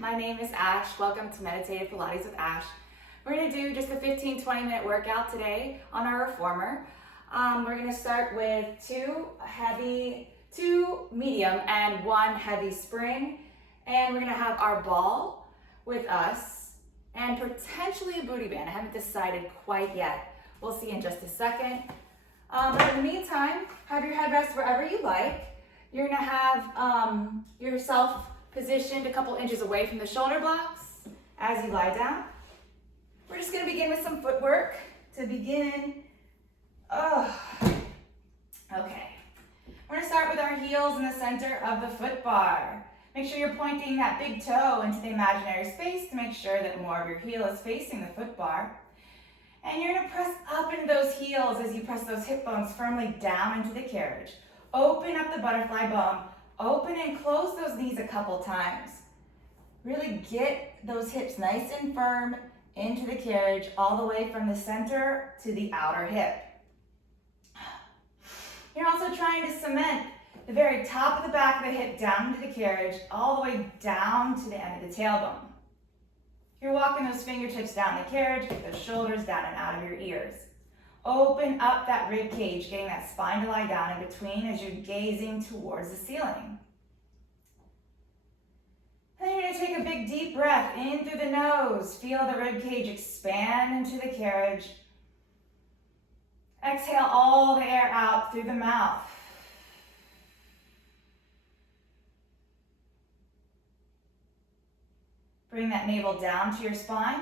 My name is Ash. Welcome to Meditative Pilates with Ash. We're going to do just a 15-20 minute workout today on our reformer. We're going to start with two medium and one heavy spring. And we're going to have our ball with us and potentially a booty band. I haven't decided quite yet. We'll see in just a second. But in the meantime, have your headrest wherever you like. You're going to have yourself positioned a couple inches away from the shoulder blocks as you lie down. We're just going to begin with some footwork to begin. Okay. We're going to start with our heels in the center of the foot bar. Make sure you're pointing that big toe into the imaginary space to make sure that more of your heel is facing the foot bar. And you're going to press up into those heels as you press those hip bones firmly down into the carriage. Open up the butterfly bone. Open and close those knees a couple times. Really get those hips nice and firm into the carriage all the way from the center to the outer hip. You're also trying to cement the very top of the back of the hip down into the carriage all the way down to the end of the tailbone. You're walking those fingertips down the carriage, get those shoulders down and out of your ears. Open up that rib cage, getting that spine to lie down in between as you're gazing towards the ceiling. Then you're going to take a big deep breath in through the nose. Feel the rib cage expand into the carriage. Exhale all the air out through the mouth. Bring that navel down to your spine.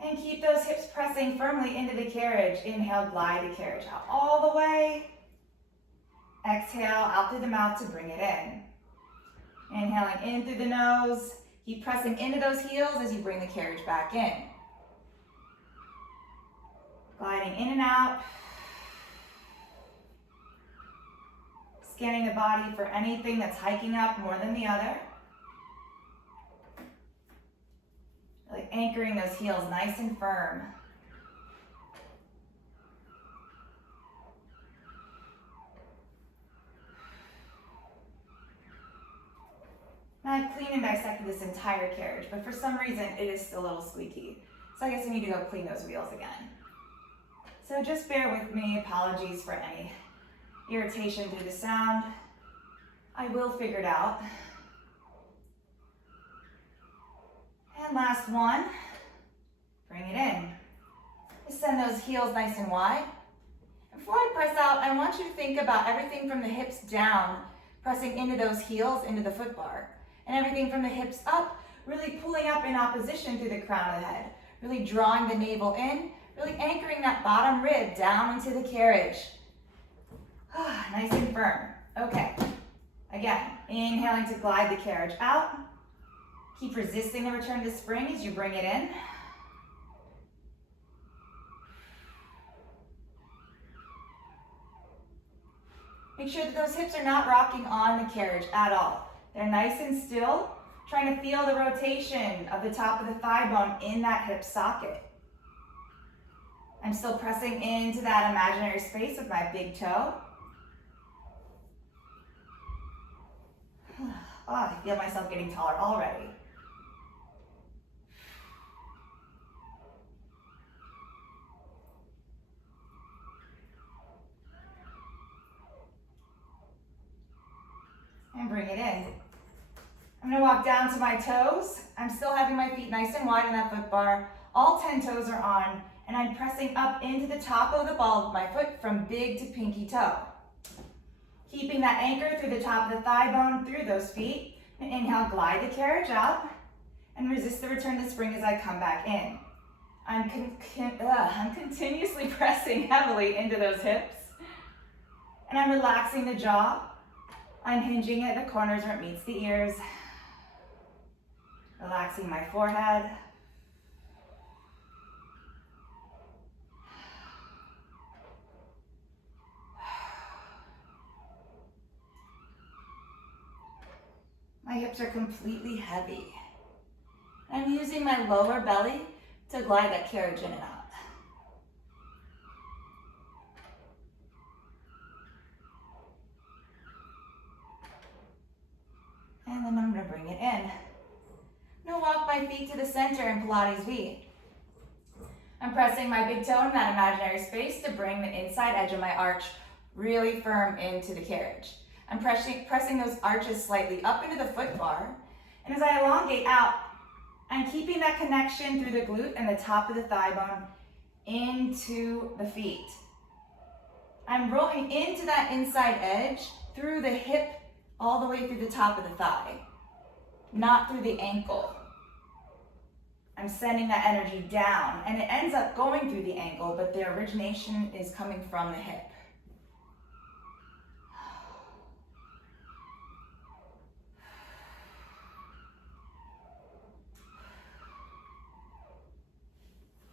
And keep those hips pressing firmly into the carriage. Inhale, glide the carriage out all the way. Exhale out through the mouth to bring it in. Inhaling in through the nose. Keep pressing into those heels as you bring the carriage back in. Gliding in and out. Scanning the body for anything that's hiking up more than the other. Like anchoring those heels nice and firm. Now I've cleaned and dissected this entire carriage, but for some reason it is still a little squeaky. So I guess I need to go clean those wheels again. So just bear with me. Apologies for any irritation through the sound. I will figure it out. And last one, bring it in. Just send those heels nice and wide. Before I press out, I want you to think about everything from the hips down, pressing into those heels, into the foot bar. And everything from the hips up, really pulling up in opposition through the crown of the head. Really drawing the navel in, really anchoring that bottom rib down into the carriage. Nice and firm. Okay. Again, inhaling to glide the carriage out. Keep resisting the return to spring as you bring it in. Make sure that those hips are not rocking on the carriage at all. They're nice and still, trying to feel the rotation of the top of the thigh bone in that hip socket. I'm still pressing into that imaginary space with my big toe. I feel myself getting taller already. And bring it in. I'm going to walk down to my toes. I'm still having my feet nice and wide in that foot bar. All 10 toes are on, and I'm pressing up into the top of the ball of my foot from big to pinky toe. Keeping that anchor through the top of the thigh bone through those feet. And inhale, glide the carriage out, and resist the return to spring as I come back in. I'm continuously pressing heavily into those hips, and I'm relaxing the jaw. I'm hinging at the corners where it meets the ears. Relaxing my forehead. My hips are completely heavy. I'm using my lower belly to glide that carriage in and out. And then I'm going to bring it in. my feet to the center in Pilates V. I'm pressing my big toe in that imaginary space to bring the inside edge of my arch really firm into the carriage. I'm pressing those arches slightly up into the foot bar, and as I elongate out, I'm keeping that connection through the glute and the top of the thigh bone into the feet. I'm rolling into that inside edge through the hip all the way through the top of the thigh, not through the ankle. I'm sending that energy down, and it ends up going through the ankle, but the origination is coming from the hip.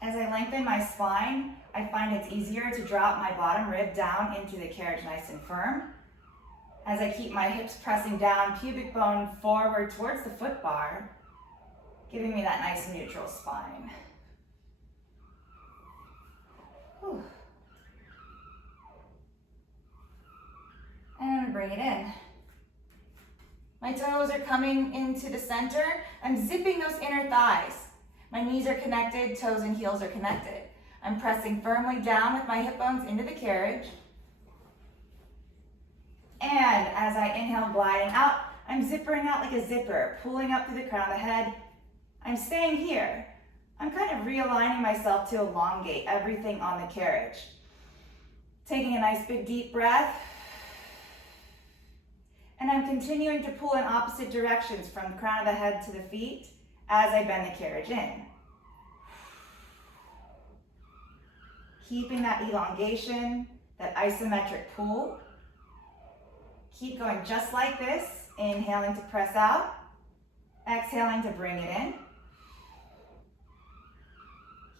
As I lengthen my spine, I find it's easier to drop my bottom rib down into the carriage nice and firm. As I keep my hips pressing down, pubic bone forward towards the foot bar, giving me that nice neutral spine. Whew. And I'm gonna bring it in. My toes are coming into the center. I'm zipping those inner thighs. My knees are connected, toes and heels are connected. I'm pressing firmly down with my hip bones into the carriage. And as I inhale, gliding out, I'm zippering out like a zipper, pulling up through the crown of the head. I'm staying here. I'm kind of realigning myself to elongate everything on the carriage. Taking a nice big deep breath. And I'm continuing to pull in opposite directions from the crown of the head to the feet as I bend the carriage in. Keeping that elongation, that isometric pull. Keep going just like this, inhaling to press out, exhaling to bring it in.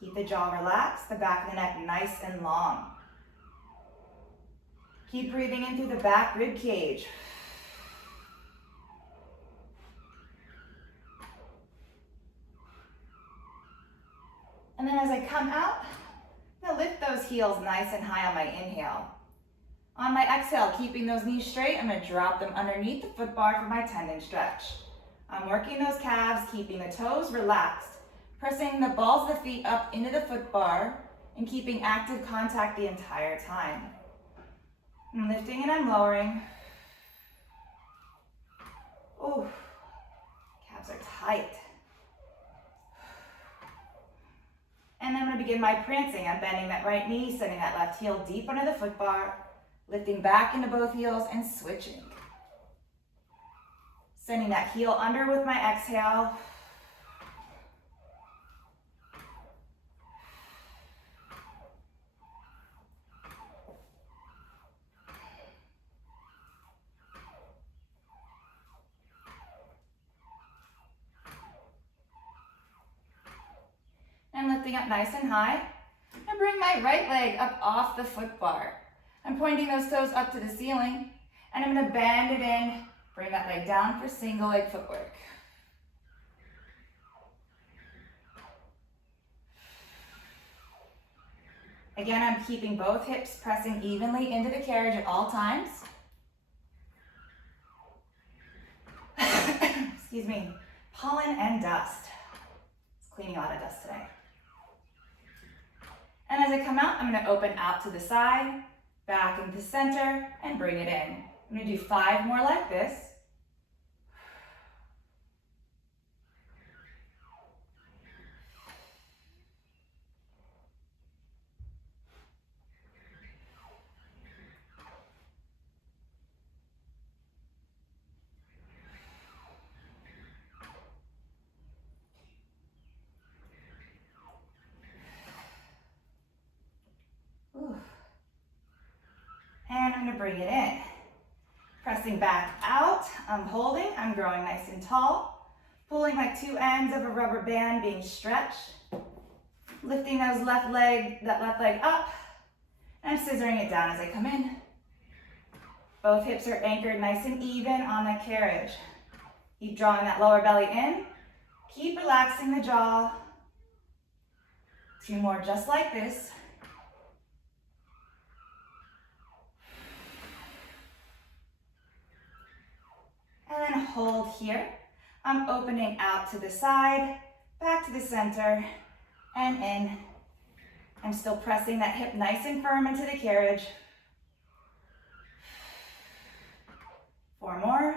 Keep the jaw relaxed, the back of the neck nice and long. Keep breathing in through the back rib cage. And then as I come out, I'm gonna lift those heels nice and high on my inhale. On my exhale, keeping those knees straight, I'm gonna drop them underneath the foot bar for my tendon stretch. I'm working those calves, keeping the toes relaxed, pressing the balls of the feet up into the foot bar, and keeping active contact the entire time. I'm lifting and I'm lowering. Ooh, calves are tight. And then I'm gonna begin my prancing. I'm bending that right knee, sending that left heel deep under the foot bar, lifting back into both heels and switching. Sending that heel under with my exhale. And lifting up nice and high. And bring my right leg up off the foot bar. I'm pointing those toes up to the ceiling, and I'm gonna bend it in, bring that leg down for single leg footwork. Again, I'm keeping both hips pressing evenly into the carriage at all times. Excuse me, pollen and dust. It's cleaning a lot of dust today. And as I come out, I'm gonna open out to the side, back into the center, and bring it in. I'm gonna do 5 more like this. And I'm gonna bring it in. Pressing back out, I'm holding, I'm growing nice and tall. Pulling my 2 ends of a rubber band being stretched. Lifting that left leg up. And I'm scissoring it down as I come in. Both hips are anchored nice and even on the carriage. Keep drawing that lower belly in. Keep relaxing the jaw. 2 more just like this. And then hold here. I'm opening out to the side, back to the center, and in. I'm still pressing that hip nice and firm into the carriage. 4 more.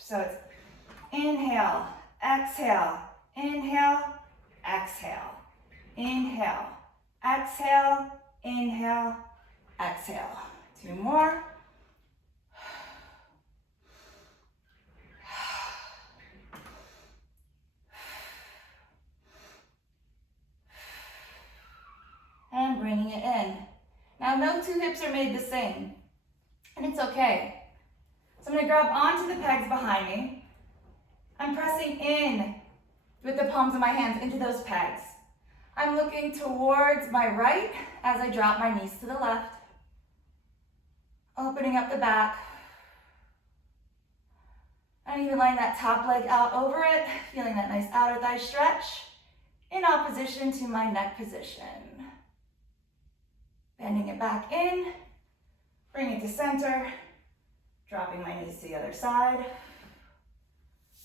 So it's inhale, exhale, inhale, exhale, inhale, exhale, inhale, exhale. 2 more. And bringing it in. Now, no 2 hips are made the same, and it's okay. So I'm going to grab onto the pegs behind me. I'm pressing in with the palms of my hands into those pegs. I'm looking towards my right as I drop my knees to the left. Opening up the back. And even letting that top leg out over it, feeling that nice outer thigh stretch in opposition to my neck position. Bending it back in, bring it to center, dropping my knees to the other side,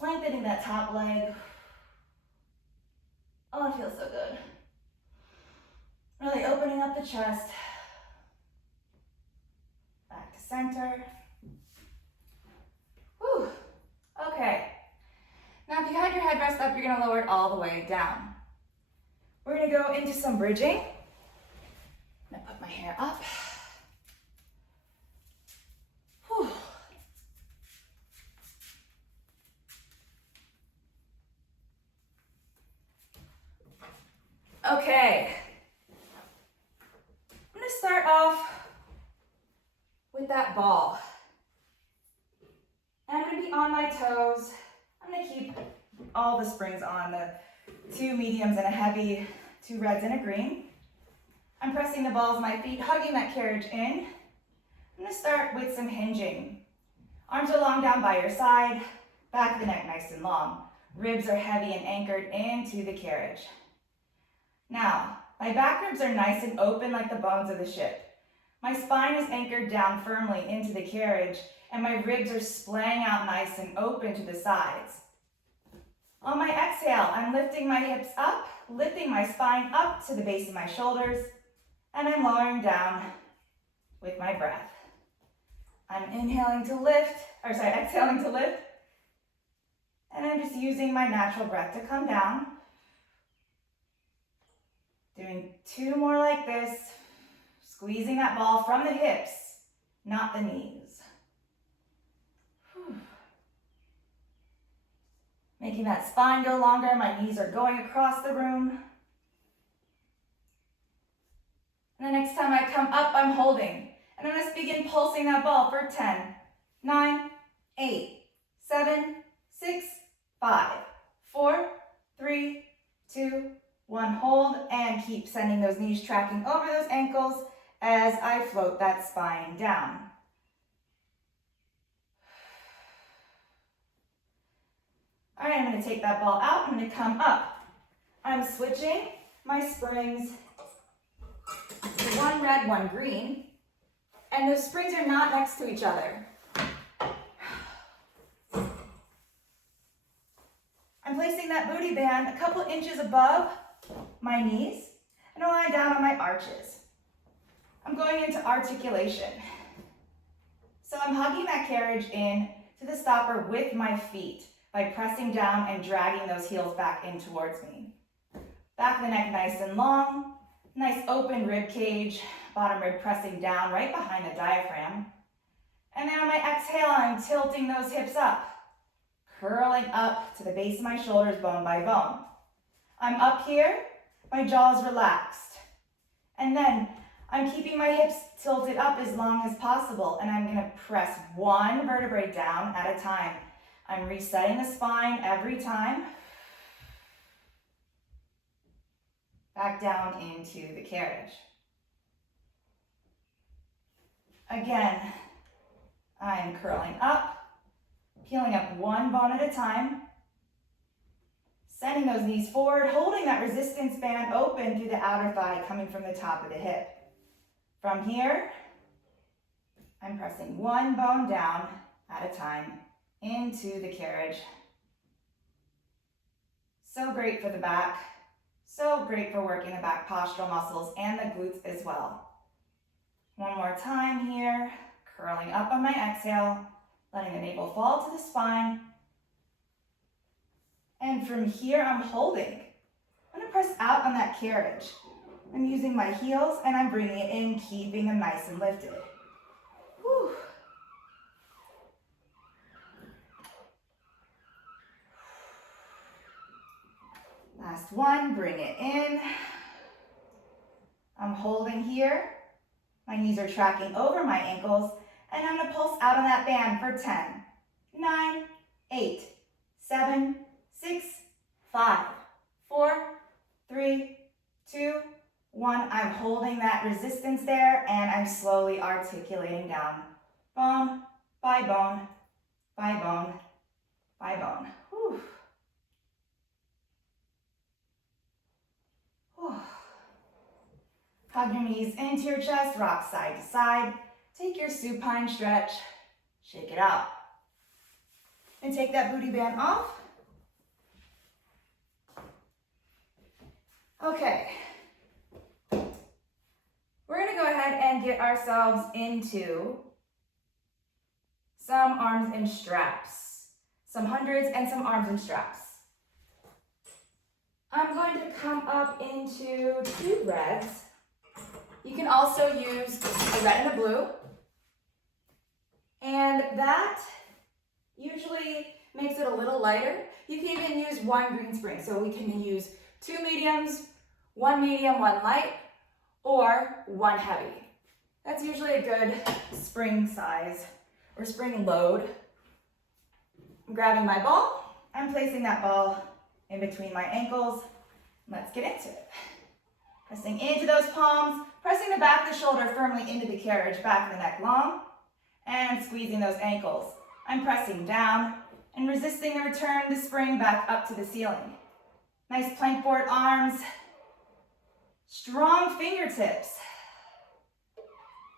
lengthening that top leg. Oh, it feels so good. Really opening up the chest, back to center. Whew. Okay. Now if you had your headrest up, you're gonna lower it all the way down. We're gonna go into some bridging. I'm gonna put my hair up. Whew. Okay. I'm gonna start off with that ball. And I'm gonna be on my toes. I'm gonna keep all the springs on, the 2 mediums and a heavy, 2 reds and a green. I'm pressing the balls of my feet, hugging that carriage in. I'm gonna start with some hinging. Arms are long down by your side, back of the neck nice and long. Ribs are heavy and anchored into the carriage. Now, my back ribs are nice and open like the bones of the ship. My spine is anchored down firmly into the carriage, and my ribs are splaying out nice and open to the sides. On my exhale, I'm lifting my hips up, lifting my spine up to the base of my shoulders, and I'm lowering down with my breath. I'm exhaling to lift, and I'm just using my natural breath to come down. Doing 2 more like this, squeezing that ball from the hips, not the knees. Whew. Making that spine go longer, my knees are going across the room. And the next time I come up, I'm holding. And I'm just begin pulsing that ball for 10, 9, 8, 7, 6, 5, 4, 3, 2, 1. Hold and keep sending those knees tracking over those ankles as I float that spine down. All right, I'm going to take that ball out. I'm going to come up. I'm switching my springs to 1 red, 1 green. And those springs are not next to each other. I'm placing that booty band a couple inches above my knees, and I'll lie down on my arches. I'm going into articulation. So I'm hugging that carriage in to the stopper with my feet by pressing down and dragging those heels back in towards me. Back of the neck nice and long, nice open rib cage, bottom rib pressing down right behind the diaphragm. And then on my exhale, I'm tilting those hips up, curling up to the base of my shoulders bone by bone. I'm up here, my jaw is relaxed. And then I'm keeping my hips tilted up as long as possible, and I'm gonna press 1 vertebrae down at a time. I'm resetting the spine every time. Back down into the carriage. Again, I'm curling up, peeling up 1 bone at a time, sending those knees forward, holding that resistance band open through the outer thigh coming from the top of the hip. From here, I'm pressing one bone down at a time into the carriage. So great for the back. So great for working the back postural muscles and the glutes as well. One more time here, curling up on my exhale, letting the navel fall to the spine. And from here, I'm holding. I'm gonna press out on that carriage. I'm using my heels and I'm bringing it in, keeping them nice and lifted. Whew. Last one, bring it in. I'm holding here. My knees are tracking over my ankles, and I'm gonna pulse out on that band for 10, 9, 8, 7, 6, 5, 4, 3, 2, 1. I'm holding that resistance there, and I'm slowly articulating down, bone by bone, by bone, by bone. Whew. Whew. Hug your knees into your chest, rock side to side. Take your supine stretch, shake it out. And take that booty band off. Okay. We're gonna go ahead and get ourselves into some arms and straps. Some hundreds and some arms and straps. I'm going to come up into 2 reds. You can also use a red and a blue. And that usually makes it a little lighter. You can even use 1 green spring. So we can use 2 mediums, 1 medium, 1 light, or 1 heavy. That's usually a good spring size or spring load. I'm grabbing my ball. I'm placing that ball in between my ankles. Let's get into it. Pressing into those palms, pressing the back of the shoulder firmly into the carriage, back of the neck long, and squeezing those ankles. I'm pressing down and resisting the return, the spring back up to the ceiling. Nice plank forward arms, strong fingertips.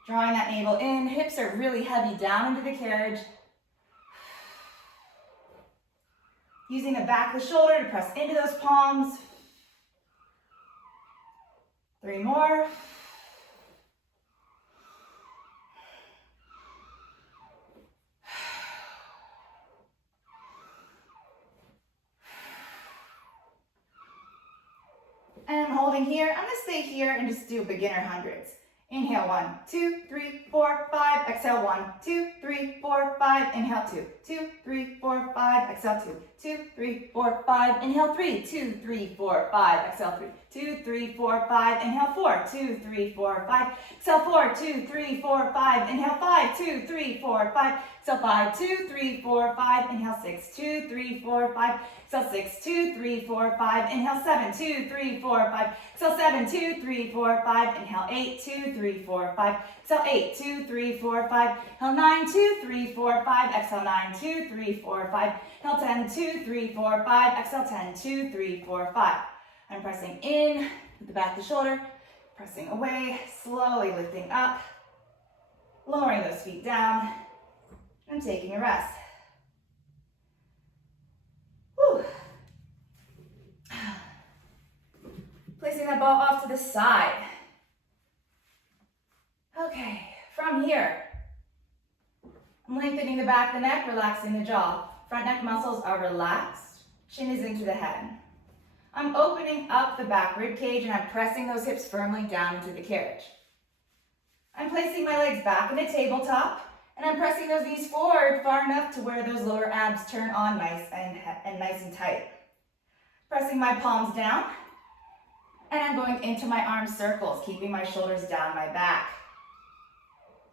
Drawing that navel in, hips are really heavy down into the carriage. Using the back of the shoulder to press into those palms. 3 more. And I'm holding here. I'm gonna stay here and just do beginner hundreds. Inhale, 1, 2, 3, 4, 5. Exhale, 1, 2, 3, 4, 5. Inhale, 2, 2, 3, 4, 5. Exhale, 2, 2, 3, 4, 5. Inhale, 3, 2, 3, 4, 5. Exhale, 3, 2, 3, 4, 5. Inhale, 4, 2, 3, 4, 5. Exhale, 4, 2, 3, 4, 5. Inhale, 5, 2, 3, 4, 5. Exhale, 5, 2, 3, 4, 5. Inhale, 6, 2, 3, 4, 5. Exhale, 6, 2, 3, 4, 5. Inhale, 7, 2, 3, 4, 5. Exhale, 7, 2, 3, 4, 5. Inhale, 8, 2, 3, 4, 5. Exhale, 8, 2, 3, 4, 5. Exhale, 9, 2, 3, 4, 5. Exhale, 9, 2, 3, 4, 5. Exhale, 10, 2, 3, 4, 5. Exhale, 10, 2, 3, 4, 5. I'm pressing in with the back of the shoulder, pressing away, slowly lifting up, lowering those feet down, and taking a rest. Whew. Placing that ball off to the side. Okay, from here, I'm lengthening the back of the neck, relaxing the jaw. Front neck muscles are relaxed, chin is into the head. I'm opening up the back rib cage and I'm pressing those hips firmly down into the carriage. I'm placing my legs back in the tabletop and I'm pressing those knees forward far enough to where those lower abs turn on nice and tight. Pressing my palms down and I'm going into my arm circles, keeping my shoulders down my back.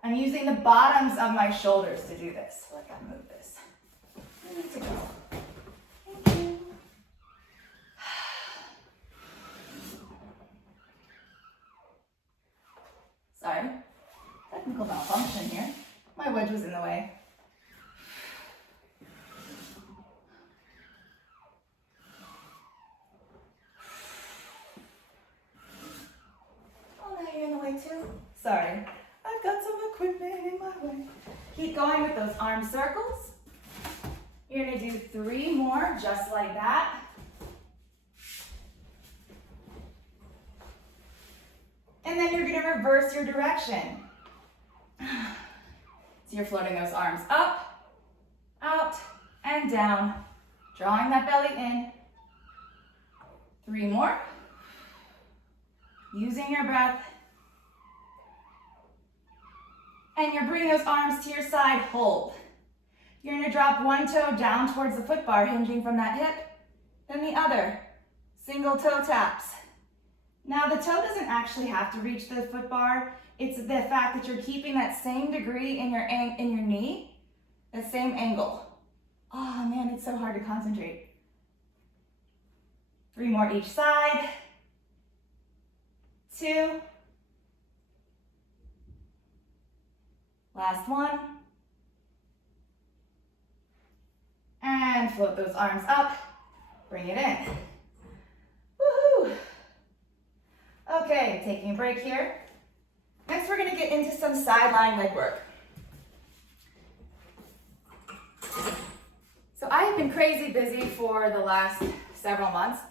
I'm using the bottoms of my shoulders to do this. So I gotta move this. I need to go. Thank you. Sorry, technical malfunction here. My wedge was in the way. Oh, now you're in the way too? Sorry, I've got some equipment in my way. Keep going with those arm circles. You're gonna do 3 more, just like that. And then you're gonna reverse your direction. So you're floating those arms up, out, and down, drawing that belly in. 3 more. Using your breath. And you're bringing those arms to your side, hold. You're gonna drop one toe down towards the foot bar, hinging from that hip, then the other, single toe taps. Now the toe doesn't actually have to reach the foot bar. It's the fact that you're keeping that same degree in your knee, that same angle. Oh man, it's so hard to concentrate. 3 more each side. 2. Last one. And float those arms up. Bring it in. Woohoo! Okay, taking a break here. Next, we're gonna get into some sideline leg work. So I have been crazy busy for the last several months,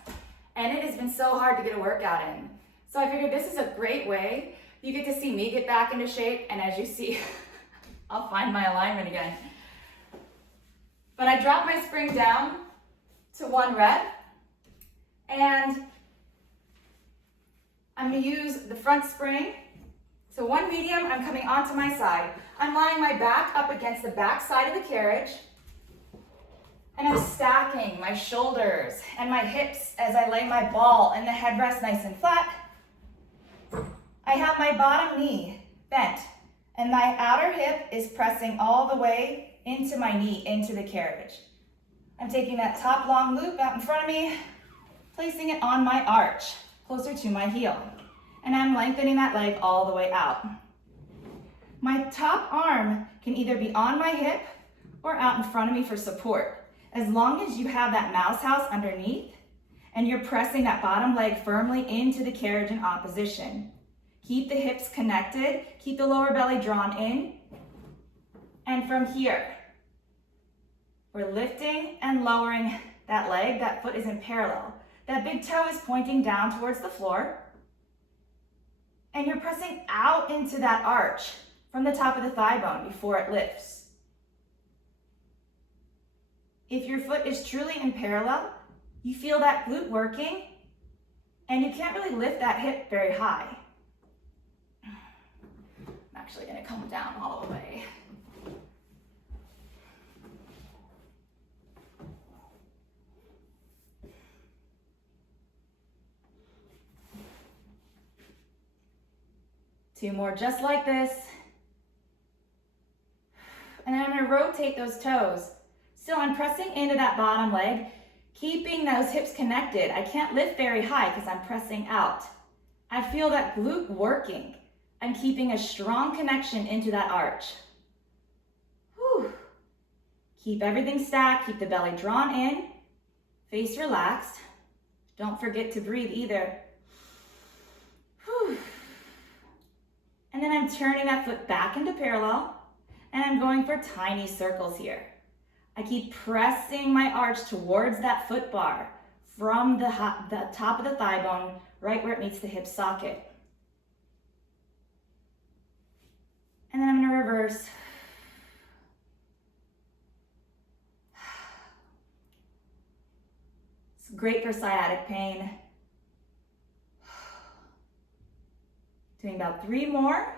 and it has been so hard to get a workout in. So I figured this is a great way. You get to see me get back into shape, and as you see, I'll find my alignment again. But I drop my spring down to 1 rep, and I'm gonna use the front spring. So 1 medium, I'm coming onto my side. I'm lying my back up against the back side of the carriage, and I'm stacking my shoulders and my hips as I lay my ball and the headrest nice and flat. I have my bottom knee bent, and my outer hip is pressing all the way into my knee, into the carriage. I'm taking that top long loop out in front of me, placing it on my arch, closer to my heel. And I'm lengthening that leg all the way out. My top arm can either be on my hip or out in front of me for support. As long as you have that mouse house underneath and you're pressing that bottom leg firmly into the carriage in opposition. Keep the hips connected, keep the lower belly drawn in. And from here, we're lifting and lowering that leg. That foot is in parallel. That big toe is pointing down towards the floor. And you're pressing out into that arch from the top of the thigh bone before it lifts. If your foot is truly in parallel, you feel that glute working, and you can't really lift that hip very high. I'm actually gonna come down all the way. Two more just like this. And then I'm gonna rotate those toes. Still, I'm pressing into that bottom leg, keeping those hips connected. I can't lift very high because I'm pressing out. I feel that glute working. I'm keeping a strong connection into that arch. Whew. Keep everything stacked, keep the belly drawn in, face relaxed. Don't forget to breathe either. Whew. And then I'm turning that foot back into parallel, and I'm going for tiny circles here. I keep pressing my arch towards that foot bar from the top of the thigh bone, right where it meets the hip socket. And then I'm gonna reverse. It's great for sciatic pain. Doing about 3 more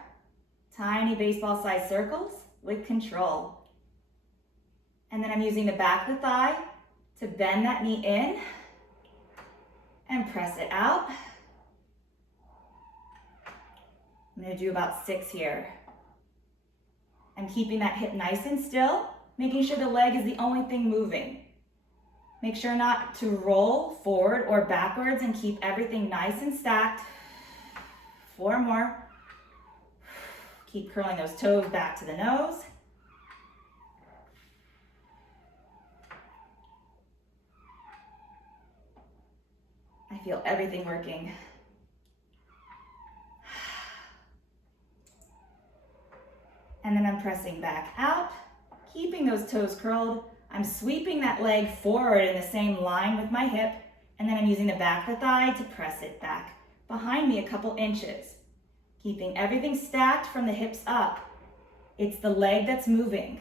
tiny baseball-sized circles with control. And then I'm using the back of the thigh to bend that knee in and press it out. I'm gonna do about 6 here. I'm keeping that hip nice and still, making sure the leg is the only thing moving. Make sure not to roll forward or backwards, and keep everything nice and stacked. 4 more. Keep curling those toes back to the nose. I feel everything working. And then I'm pressing back out, keeping those toes curled. I'm sweeping that leg forward in the same line with my hip, and then I'm using the back of the thigh to press it back behind me a couple inches. Keeping everything stacked from the hips up. It's the leg that's moving.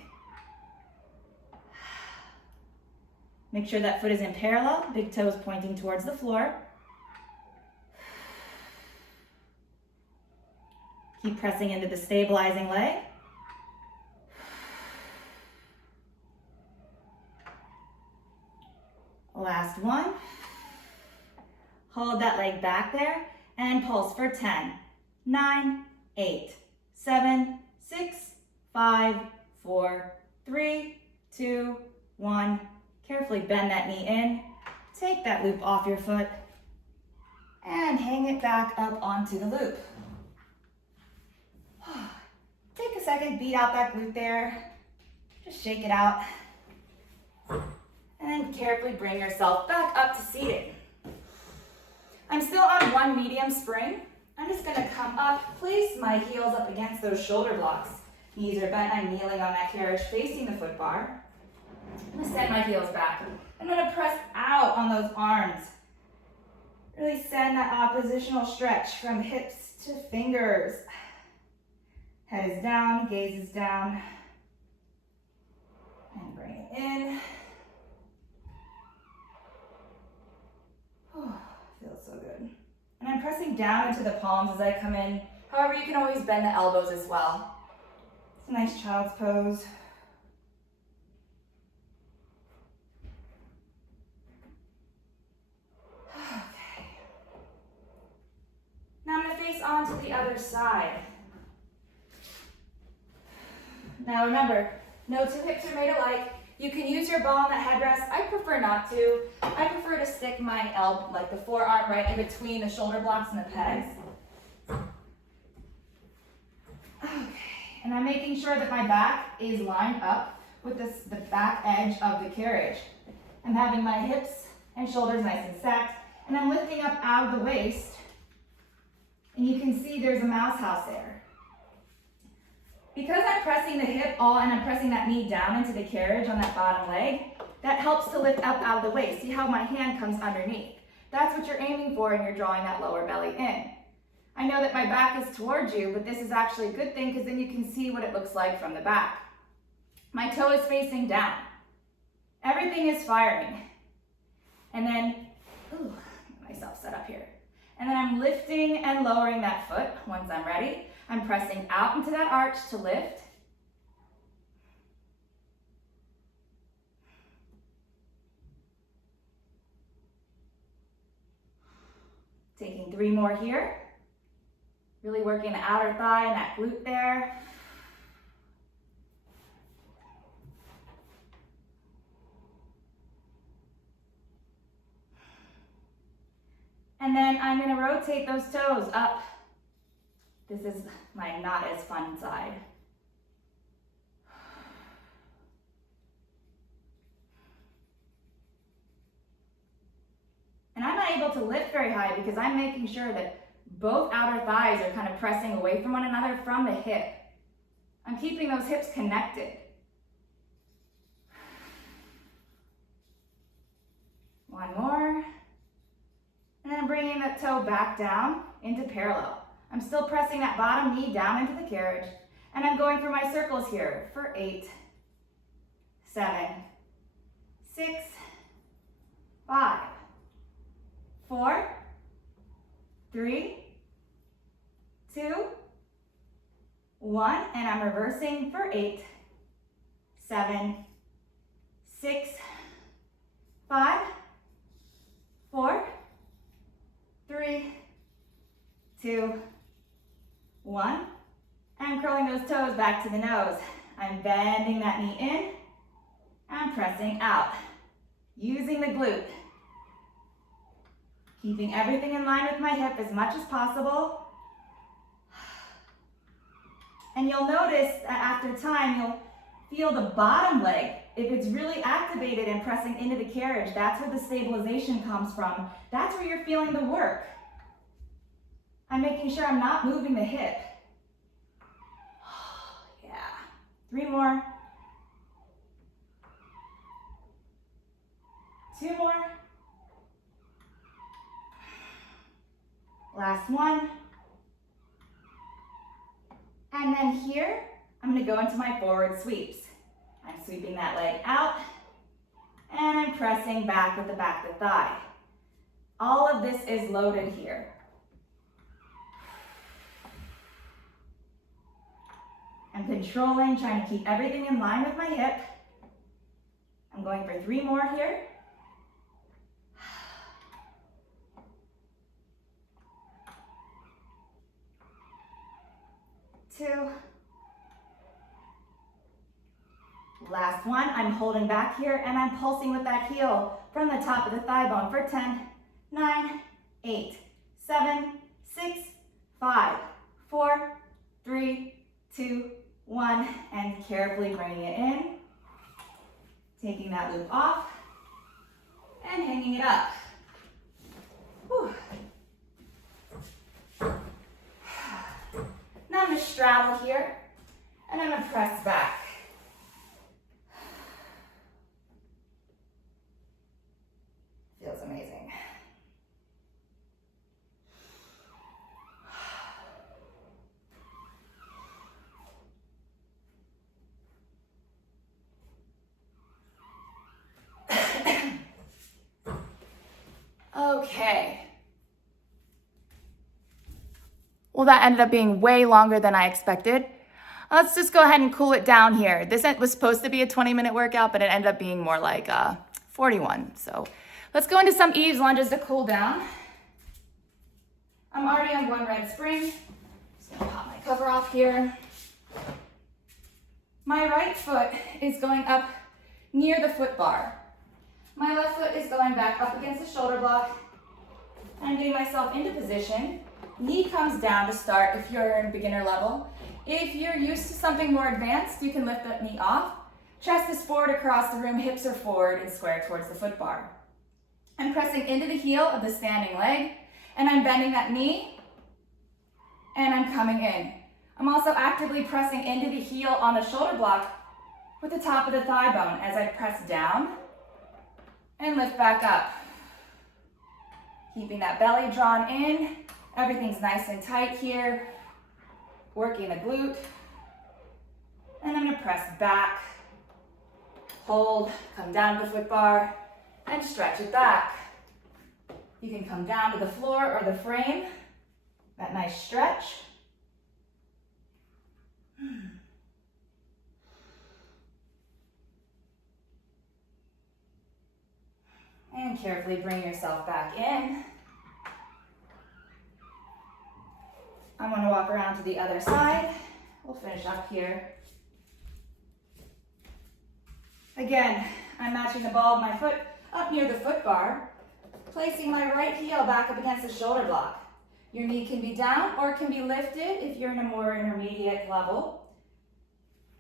Make sure that foot is in parallel, big toes pointing towards the floor. Keep pressing into the stabilizing leg. Last one. Hold that leg back there and pulse for 10, 9, 8, 7, 6, 5, 4, 3, 2, 1. Carefully bend that knee in. Take that loop off your foot and hang it back up onto the loop. Take a second, beat out that glute there. Just shake it out. And then carefully bring yourself back up to seated. I'm still on one medium spring. I'm just gonna come up, place my heels up against those shoulder blocks. Knees are bent, I'm kneeling on that carriage facing the foot bar. I'm gonna send my heels back. I'm gonna press out on those arms. Really send that oppositional stretch from hips to fingers. Head is down, gaze is down. And bring it in. Oh, feels so good. And I'm pressing down into the palms as I come in. However, you can always bend the elbows as well. It's a nice child's pose. Okay. Now I'm going to face on to the other side. Now remember, no two hips are made alike. You can use your ball on that headrest. I prefer not to. I prefer to stick my elbow, like the forearm, right in between the shoulder blocks and the pegs. Okay, and I'm making sure that my back is lined up with the back edge of the carriage. I'm having my hips and shoulders nice and stacked, and I'm lifting up out of the waist, and you can see there's a mouse house there. Because I'm pressing the hip and I'm pressing that knee down into the carriage on that bottom leg, that helps to lift up out of the waist. See how my hand comes underneath? That's what you're aiming for and you're drawing that lower belly in. I know that my back is towards you, but this is actually a good thing because then you can see what it looks like from the back. My toe is facing down. Everything is firing. And then, ooh, get myself set up here. And then I'm lifting and lowering that foot once I'm ready. I'm pressing out into that arch to lift. Taking 3 more here. Really working the outer thigh and that glute there. And then I'm going to rotate those toes up. This is my not as fun side. And I'm not able to lift very high because I'm making sure that both outer thighs are kind of pressing away from one another from the hip. I'm keeping those hips connected. One more. And then I'm bringing that toe back down into parallel. I'm still pressing that bottom knee down into the carriage, and I'm going through my circles here for 8, 7, 6, 5, 4, 3, 2, 1, and I'm reversing for 8, 7, 6, 5, 4, 3, 2, 1. I'm curling those toes back to the nose. I'm bending that knee in. I'm pressing out. Using the glute. Keeping everything in line with my hip as much as possible. And you'll notice that after time, you'll feel the bottom leg. If it's really activated and pressing into the carriage, that's where the stabilization comes from. That's where you're feeling the work. I'm making sure I'm not moving the hip. Yeah. 3 more. 2 more. Last one. And then here, I'm gonna go into my forward sweeps. I'm sweeping that leg out, and I'm pressing back with the back of the thigh. All of this is loaded here. I'm controlling, trying to keep everything in line with my hip. I'm going for 3 more here. 2. Last one, I'm holding back here and I'm pulsing with that heel from the top of the thigh bone for 10, 9, 8, 7, 6, 5, 4, 3, 2, 1, and carefully bringing it in, taking that loop off, and hanging it up. Whew. Now I'm going to straddle here, and I'm going to press back. Feels amazing. Okay. Well, that ended up being way longer than I expected. Let's just go ahead and cool it down here. This was supposed to be a 20-minute workout, but it ended up being more like 41. So let's go into some eaves lunges to cool down. I'm already on one red spring. Just gonna pop my cover off here. My right foot is going up near the foot bar. My left foot is going back up against the shoulder block. I'm getting myself into position. Knee comes down to start if you're in beginner level. If you're used to something more advanced, you can lift that knee off. Chest is forward across the room, hips are forward and square towards the foot bar. I'm pressing into the heel of the standing leg, and I'm bending that knee, and I'm coming in. I'm also actively pressing into the heel on the shoulder block with the top of the thigh bone as I press down and lift back up. Keeping that belly drawn in. Everything's nice and tight here. Working the glute. And I'm gonna press back, hold, come down to the foot bar, and stretch it back. You can come down to the floor or the frame. That nice stretch. And carefully bring yourself back in. I'm going to walk around to the other side. We'll finish up here. Again, I'm matching the ball of my foot up near the foot bar, placing my right heel back up against the shoulder block. Your knee can be down or it can be lifted if you're in a more intermediate level.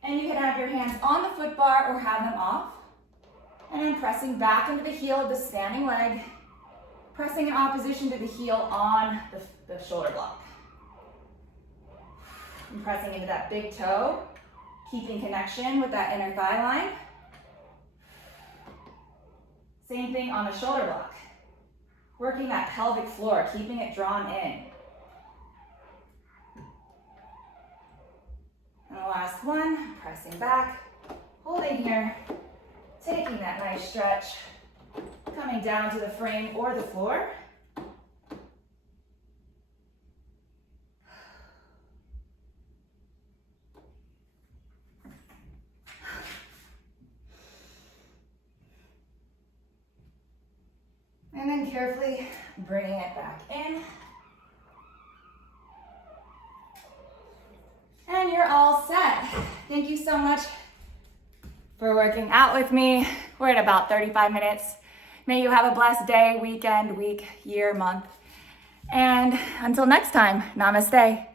And you can have your hands on the foot bar or have them off. And I'm pressing back into the heel of the standing leg, pressing in opposition to the heel on the shoulder block. I'm pressing into that big toe, keeping connection with that inner thigh line. Same thing on the shoulder block. Working that pelvic floor, keeping it drawn in. And the last one, pressing back, holding here, taking that nice stretch, coming down to the frame or the floor. And then carefully bringing it back in. And you're all set. Thank you so much for working out with me. We're at about 35 minutes. May you have a blessed day, weekend, week, year, month. And until next time, namaste.